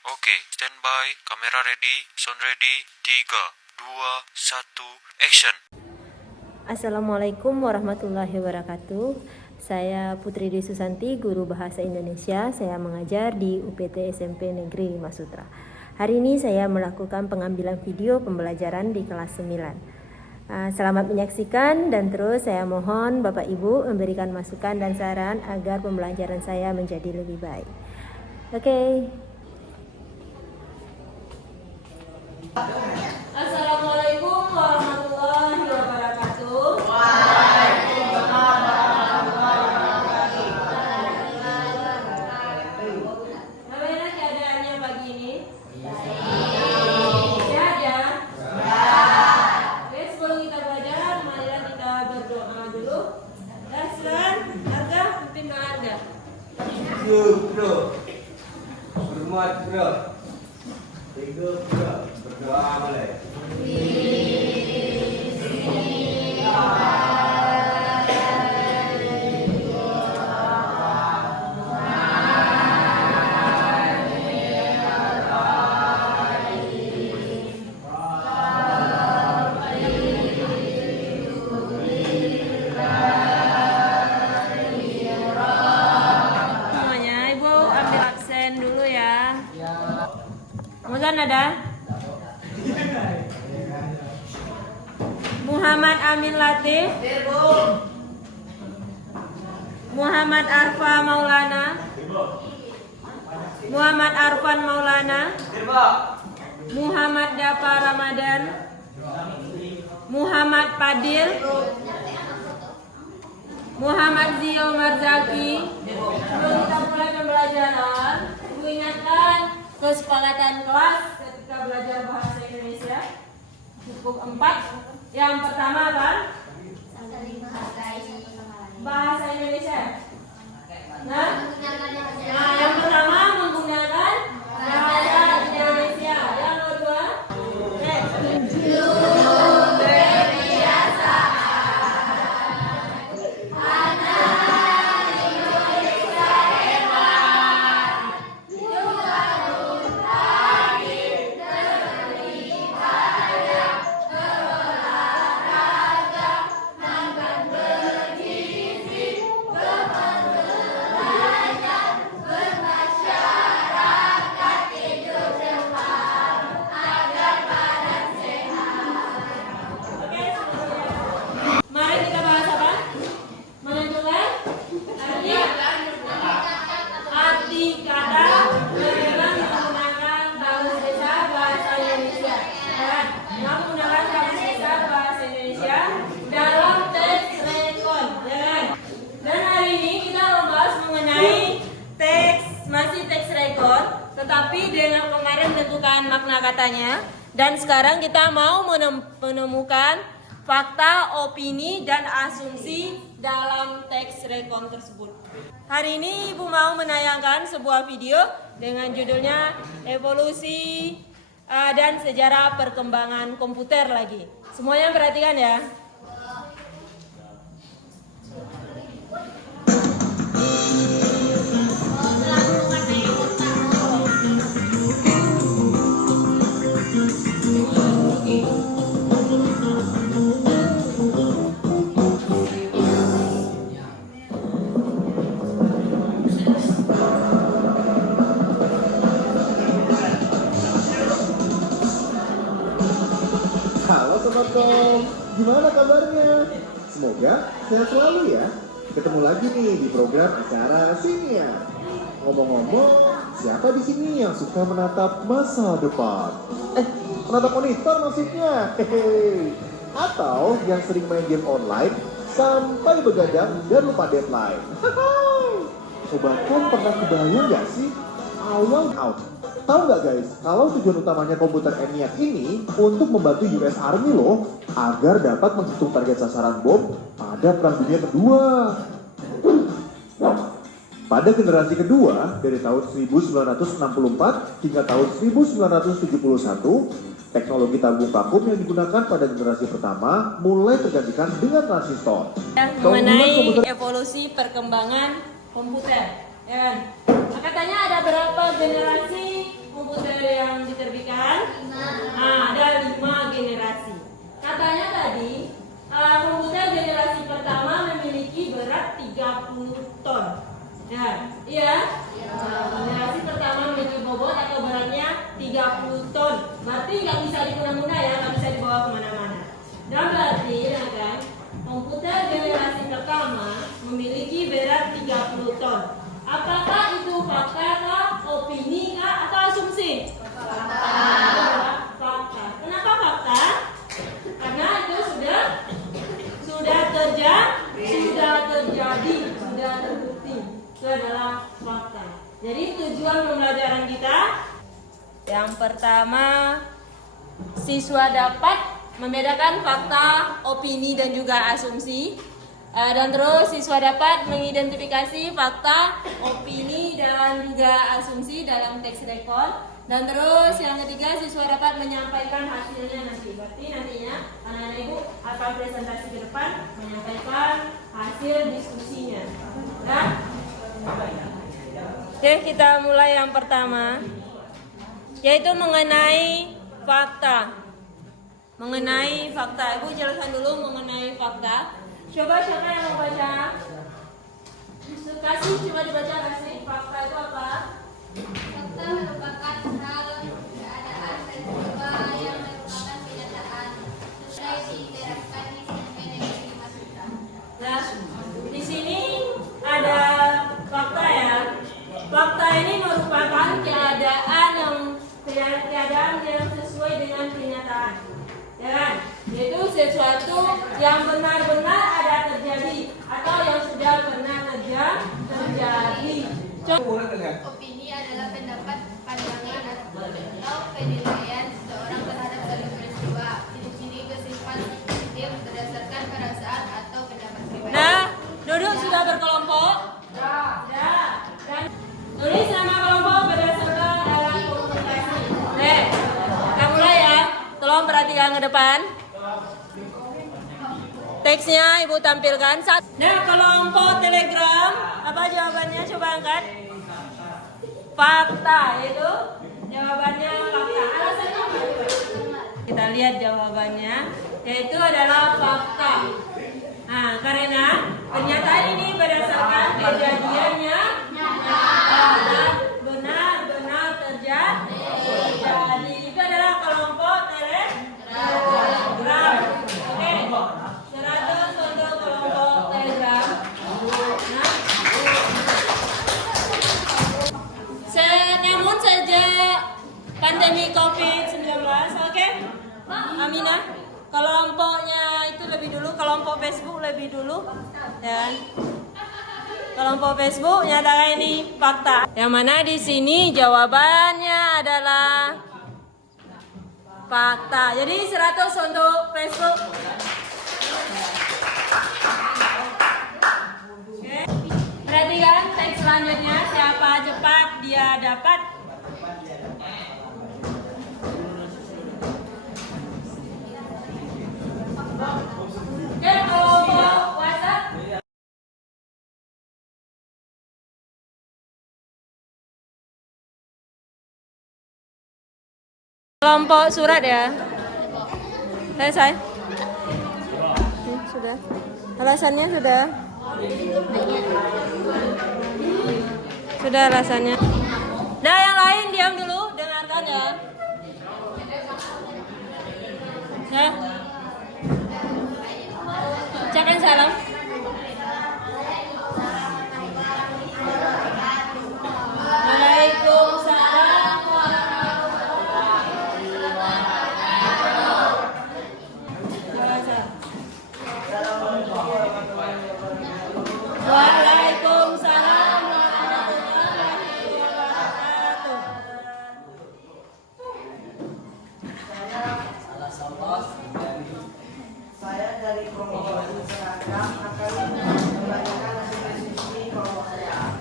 Oke, standby, kamera ready, sound ready, 3, 2, 1, action. Assalamualaikum warahmatullahi wabarakatuh. Saya Putri Dwi Susanti, guru Bahasa Indonesia. Saya mengajar di UPT SMP Negeri 5 Sutra. Hari ini saya melakukan pengambilan video pembelajaran di kelas 9. Selamat menyaksikan dan terus saya mohon Bapak Ibu memberikan masukan dan saran agar pembelajaran saya menjadi lebih baik. Oke. Assalamualaikum warahmatullahi wabarakatuh. Bagaimana keadaannya pagi ini? Sehat ya? Oke, sebelum kita belajar, marilah kita berdoa dulu. Dan silakan, Arga, pimpin doa Arga. Bro, hormat bro, tiga bro, berdoa boleh. Semuanya, Ibu ambil absen dulu ya. Kemudian ada Muhammad Amin Latif, Muhammad Arfa Maulana, Muhammad Arfan Maulana, Muhammad Dapa Ramadan, Muhammad Padil, Muhammad Zio Marzaki. Sebelum kita mulai pembelajaran, Ibu ingatkan kesepakatan kelas ketika belajar bahasa Indonesia cukup 4. Yang pertama apa? Bahasa Indonesia. Nah, yang pertama menggunakan bahasa Indonesia. Yang kedua, mari kita bahas apa? Menentukan arti kata dengan menggunakan kamus besar bahasa Indonesia. Dan menggunakan kamus besar bahasa Indonesia dalam teks rekon, ya kan? Dan hari ini kita membahas mengenai masih teks rekon, tetapi dengan kemarin menentukan makna katanya. Dan sekarang kita mau menemukan fakta, opini, dan asumsi dalam teks rekon tersebut. Hari ini Ibu mau menayangkan sebuah video dengan judulnya Evolusi dan Sejarah Perkembangan Komputer lagi. Semuanya perhatikan ya. Halo Sobat Kom, gimana kabarnya? Semoga sehat selalu ya. Ketemu lagi nih di program acara Sinia. Ngomong-ngomong, siapa di sini yang suka menatap masa depan? Menatap monitor maksudnya? Hehehe. Atau yang sering main game online sampai begadang dan lupa deadline? Hahaha. Sobat Kom pernah kebayang gak sih? Awal out. Tahu nggak guys, kalau tujuan utamanya komputer ENIAC ini untuk membantu US Army loh, agar dapat menghitung target sasaran bom pada Perang Dunia Kedua. Pada generasi kedua, dari tahun 1964 hingga tahun 1971, teknologi tabung vakum yang digunakan pada generasi pertama mulai tergantikan dengan transistor. Mengenai evolusi perkembangan komputer, ya kan? Katanya ada berapa generasi komputer 30 ton. Berarti nggak bisa diguna-guna ya, nggak bisa dibawa kemana-mana. Dan berarti ya kan, komputer generasi pertama memiliki berat 30 ton. Apakah itu fakta kah, opini kah, atau asumsi? Fakta. Kenapa fakta? Karena itu sudah terjadi, sudah terbukti. Itu adalah fakta. Jadi tujuan pembelajaran kita yang pertama, siswa dapat membedakan fakta, opini, dan juga asumsi. Dan terus siswa dapat mengidentifikasi fakta, opini, dan juga asumsi dalam teks rekor. Dan terus yang ketiga, siswa dapat menyampaikan hasilnya nanti. Berarti nantinya anak-anak ibu akan presentasi ke depan menyampaikan hasil diskusinya. Ya? Oke, kita mulai yang pertama, yaitu mengenai fakta. Mengenai fakta, ibu jelaskan dulu mengenai fakta. Coba siapa yang mau baca? Kasih, coba dibaca kasih. Fakta itu apa? Fakta merupakan hal, keadaan, peristiwa yang merupakan kenyataan sesuai diibaratkan di sini dimasukkan. Nah, di sini ada fakta ya. Fakta ini merupakan keadaan yang sesuai dengan kenyataan. Ya kan? Yaitu sesuatu yang benar-benar ada terjadi atau yang sudah pernah terjadi. Opini adalah pendapat, pandangan, atau penilaian seseorang terhadap suatu peristiwa. Ciri-ciri bersifat positif berdasarkan perasaan atau pendapat pribadi. Nah, duduk sudah berkelompok? Sudah. Dan tulis nama kelompok berdasarkan alat komunikasi. Kita mulai ya. Tolong perhatikan ke depan. Teksnya ibu tampilkan. Nah, kelompok Telegram, apa jawabannya? Coba angkat. Fakta, yaitu jawabannya fakta. Alasannya apa? Kita lihat jawabannya, yaitu adalah fakta. Nah, karena pernyataan ini berdasarkan kejadiannya dan benar-benar terjadi. Itu adalah kelompok Telegram. Oke, 100 untuk kelompok Telegram. Nah, namun sejak pandemi COVID-19, oke, Aminah, kelompoknya itu lebih dulu, kelompok Facebook lebih dulu, dan kelompok Facebook nyatakan ini fakta. Yang mana di sini jawabannya adalah fakta. Jadi 100 untuk Facebook. Oke. Perhatikan teks selanjutnya, siapa cepat dia dapat. Oke, kelompok WhatsApp. Kelompok surat ya. Selesai. Sudah. Alasannya sudah. Sudah alasannya. Nah, yang lain diam dulu, dengarkan ya. Ya. Ucapkan salam. Waalaikumsalam warahmatullahi wabarakatuh. Waalaikumsalam warahmatullahi wabarakatuh. Saya dari kelompok seragam akan membacakan hasil diskusi kelompok saya.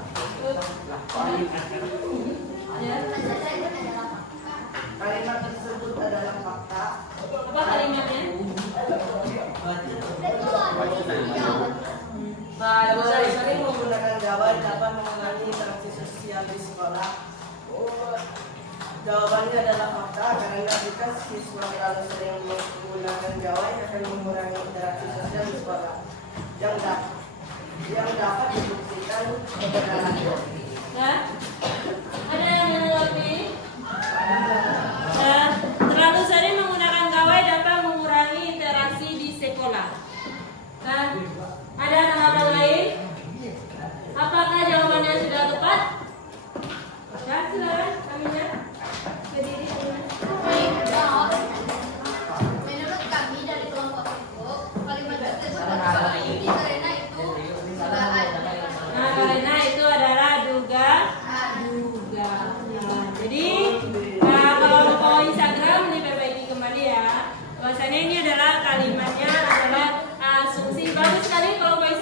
Kalimat tersebut adalah fakta. Apa kalimatnya? Sering menggunakan gawai dapat mengurangi interaksi sosial di sekolah. Jawabannya adalah fakta karena jika siswa terlalu sering menggunakan gawai akan mengurangi interaksi sosial di sekolah yang dapat dibuktikan kebenarannya. Ya? Ada yang menanggapi? Misalnya ini adalah kalimatnya adalah asumsi. Bagus sekali kalau Pak